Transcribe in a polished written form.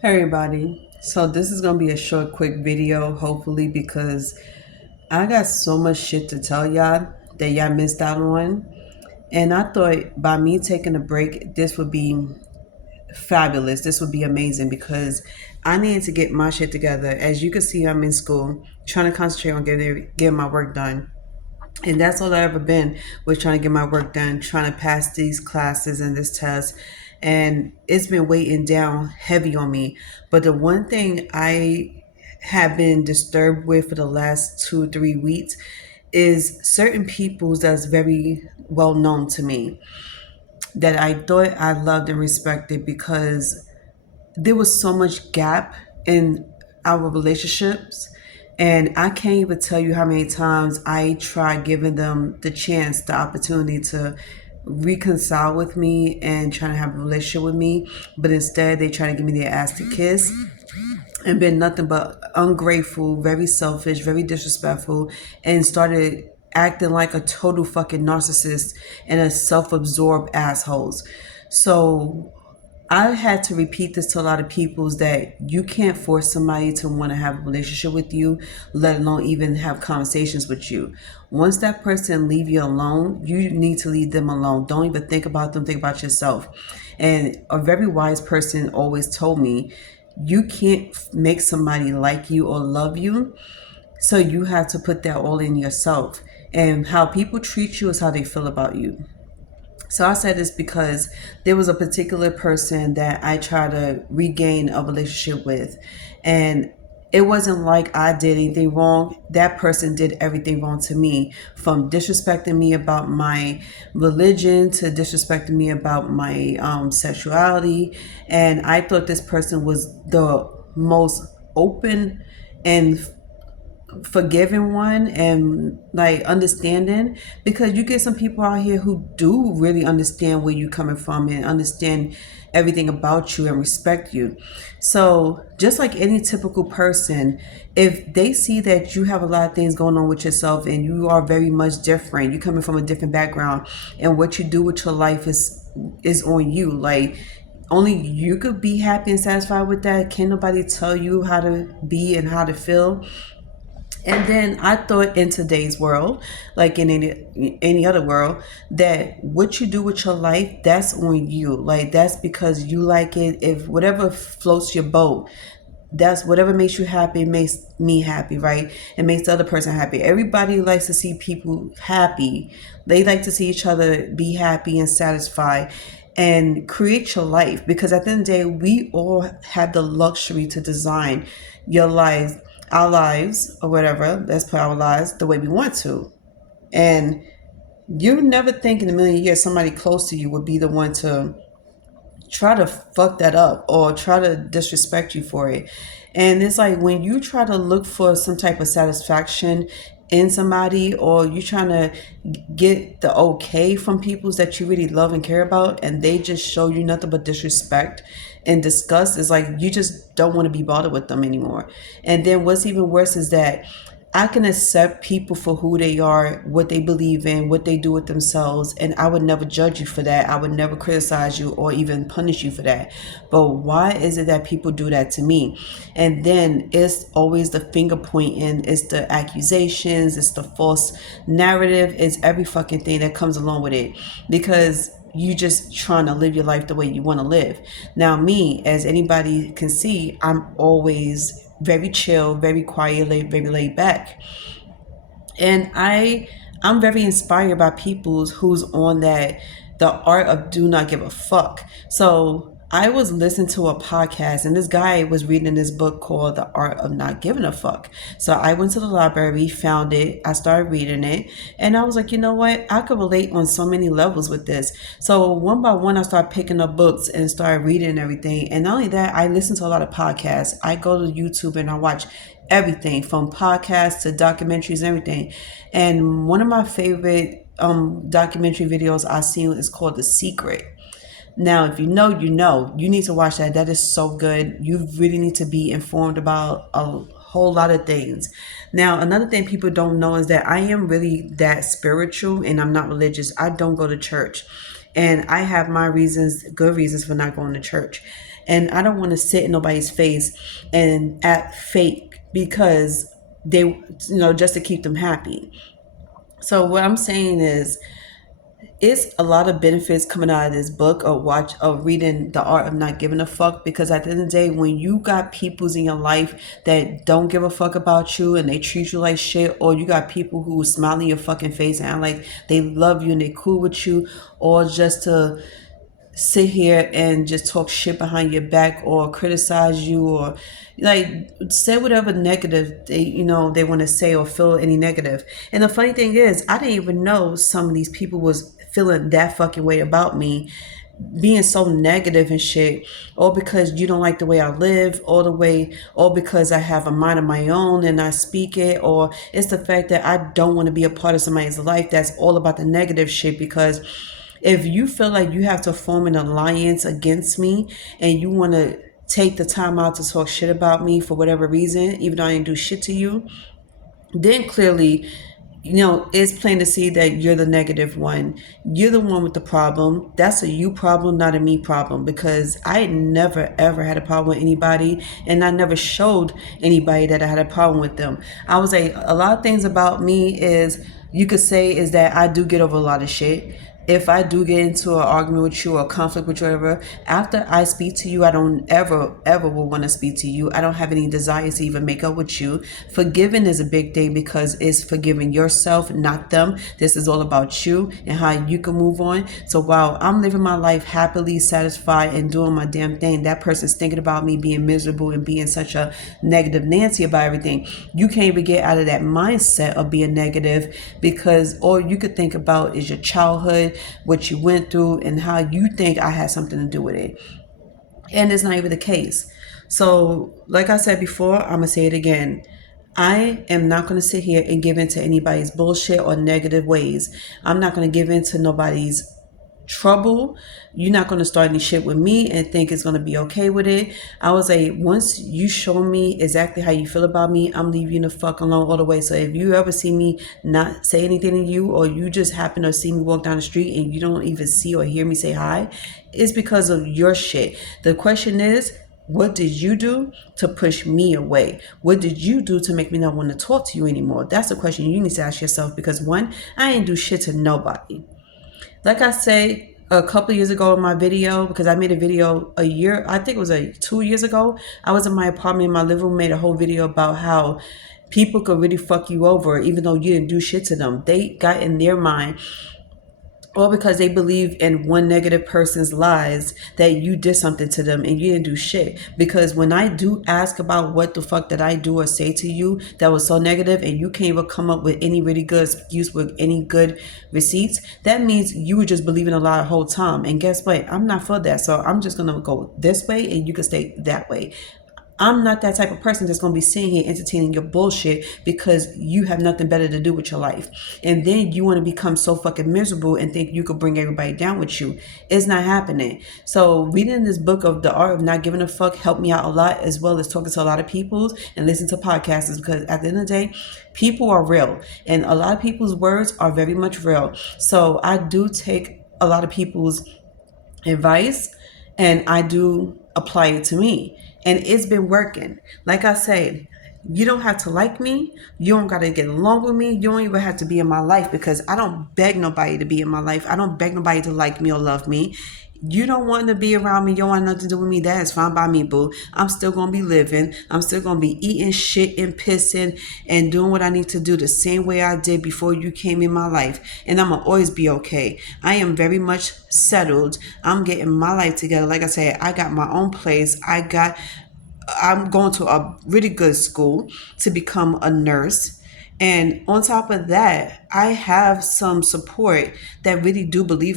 Hey everybody. So this is gonna be a short, quick video, hopefully, because I got so much shit to tell y'all that y'all missed out on. And I thought by me taking a break, this would be fabulous. This would be amazing because I needed to get my shit together. As you can see, I'm in school, trying to concentrate on getting my work done. And that's all I ever been, was trying to get my work done, trying to pass these classes and this test. And it's been weighing down heavy on me. But the one thing I have been disturbed with for the last 2 3 weeks is certain peoples that's very well known to me, that I thought I loved and respected, because there was so much gap in our relationships. And I can't even tell you how many times I tried giving them the chance, the opportunity to reconcile with me and trying to have a relationship with me. But instead, they try to give me their ass to kiss and been nothing but ungrateful, very selfish, very disrespectful, and started acting like a total fucking narcissist and a self-absorbed assholes. So I had to repeat this to a lot of people, is that you can't force somebody to want to have a relationship with you, let alone even have conversations with you. Once that person leave you alone, you need to leave them alone. Don't even think about them, think about yourself. And a very wise person always told me, you can't make somebody like you or love you, so you have to put that all in yourself. And how people treat you is how they feel about you. So I said this because there was a particular person that I tried to regain a relationship with. And it wasn't like I did anything wrong. That person did everything wrong to me, from disrespecting me about my religion to disrespecting me about my sexuality. And I thought this person was the most open and forgiving one, and like understanding, because you get some people out here who do really understand where you're coming from and understand everything about you and respect you. So just like any typical person, if they see that you have a lot of things going on with yourself and you are very much different, you're coming from a different background, and what you do with your life is on you. Like, only you could be happy and satisfied with that. Can't nobody tell you how to be and how to feel. And then I thought, in today's world, like in any other world, that what you do with your life, that's on you. Like, that's because you like it. If whatever floats your boat, that's whatever makes you happy, makes me happy, right? It makes the other person happy. Everybody likes to see people happy. They like to see each other be happy and satisfied, and create your life, because at the end of the day, we all have the luxury to design your lives, our lives, or whatever. Let's put our lives the way we want to. And you never think in a million years somebody close to you would be the one to try to fuck that up or try to disrespect you for it. And it's like, when you try to look for some type of satisfaction in somebody, or you trying to get the okay from people that you really love and care about, and they just show you nothing but disrespect and disgust, it's like you just don't want to be bothered with them anymore. And then what's even worse is that I can accept people for who they are, what they believe in, what they do with themselves, and I would never judge you for that. I would never criticize you or even punish you for that. But why is it that people do that to me? And then it's always the finger pointing, it's the accusations, it's the false narrative, it's every fucking thing that comes along with it, because you just trying to live your life the way you want to live. Now, me, as anybody can see, I'm always very chill, very quiet, very laid back. And I'm very inspired by people who's on that, the art of do not give a fuck. So I was listening to a podcast, and this guy was reading this book called The Art of Not Giving a Fuck. So I went to the library, found it, I started reading it, and I was like, you know what? I could relate on so many levels with this. So one by one, I started picking up books and started reading and everything. And not only that, I listen to a lot of podcasts. I go to YouTube and I watch everything from podcasts to documentaries and everything. And one of my favorite documentary videos I've seen is called The Secret. Now, if you know, you know. You need to watch that. That is so good. You really need to be informed about a whole lot of things. Now, another thing people don't know is that I am really that spiritual, and I'm not religious. I don't go to church. And I have my reasons, good reasons, for not going to church. And I don't want to sit in nobody's face and act fake because they, just to keep them happy. So what I'm saying is, it's a lot of benefits coming out of this book or reading The Art of Not Giving a Fuck, because at the end of the day, when you got peoples in your life that don't give a fuck about you and they treat you like shit, or you got people who smile in your fucking face and act like they love you and they cool with you, or just to sit here and just talk shit behind your back or criticize you, or like say whatever negative they want to say, or feel any negative. And the funny thing is, I didn't even know some of these people was feeling that fucking way about me, being so negative and shit, all because you don't like the way I live, or because I have a mind of my own and I speak it, or it's the fact that I don't want to be a part of somebody's life that's all about the negative shit. Because if you feel like you have to form an alliance against me and you want to take the time out to talk shit about me for whatever reason, even though I didn't do shit to you, then clearly, it's plain to see that you're the negative one. You're the one with the problem. That's a you problem, not a me problem, because I never ever had a problem with anybody, and I never showed anybody that I had a problem with them. I was a lot of things about me is, you could say, is that I do get over a lot of shit. If I do get into an argument with you or a conflict with you, whatever, after I speak to you, I don't ever will want to speak to you. I don't have any desire to even make up with you. Forgiving is a big thing because it's forgiving yourself, not them. This is all about you and how you can move on. So while I'm living my life happily, satisfied, and doing my damn thing, that person's thinking about me being miserable and being such a negative Nancy about everything. You can't even get out of that mindset of being negative, because all you could think about is your childhood, what you went through, and how you think I had something to do with it. And it's not even the case. So like I said before, I'm going to say it again. I am not going to sit here and give in to anybody's bullshit or negative ways. I'm not going to give in to nobody's trouble. You're not going to start any shit with me and think it's going to be okay with it. I was once you show me exactly how you feel about me, I'm leaving you the fuck alone all the way. So if you ever see me not say anything to you, or you just happen to see me walk down the street and you don't even see or hear me say hi, it's because of your shit. The question is, what did you do to push me away? What did you do to make me not want to talk to you anymore? That's the question you need to ask yourself, because one, I ain't do shit to nobody. Like I say, a couple of years ago in my video, because I made a video a year, I think it was 2 years ago. I was in my apartment in my living room, made a whole video about how people could really fuck you over even though you didn't do shit to them. They got in their mind, or because they believe in one negative person's lies, that you did something to them and you didn't do shit. Because when I do ask about what the fuck did I do or say to you that was so negative, and you can't even come up with any really good excuse with any good receipts, that means you were just believing a lie the whole time. And guess what? I'm not for that. So I'm just going to go this way and you can stay that way. I'm not that type of person that's going to be sitting here entertaining your bullshit because you have nothing better to do with your life. And then you want to become so fucking miserable and think you could bring everybody down with you. It's not happening. So reading this book of The Art of Not Giving a Fuck helped me out a lot, as well as talking to a lot of people and listening to podcasts, because at the end of the day, people are real. And a lot of people's words are very much real. So I do take a lot of people's advice and I do apply it to me. And it's been working. Like I said, you don't have to like me. You don't got to get along with me. You don't even have to be in my life, because I don't beg nobody to be in my life. I don't beg nobody to like me or love me. You don't want to be around me. You don't want nothing to do with me. That is fine by me, boo. I'm still going to be living. I'm still going to be eating shit and pissing and doing what I need to do the same way I did before you came in my life. And I'm going to always be okay. I am very much settled. I'm getting my life together. Like I said, I got my own place. I'm going to a really good school to become a nurse. And on top of that, I have some support that really do believe in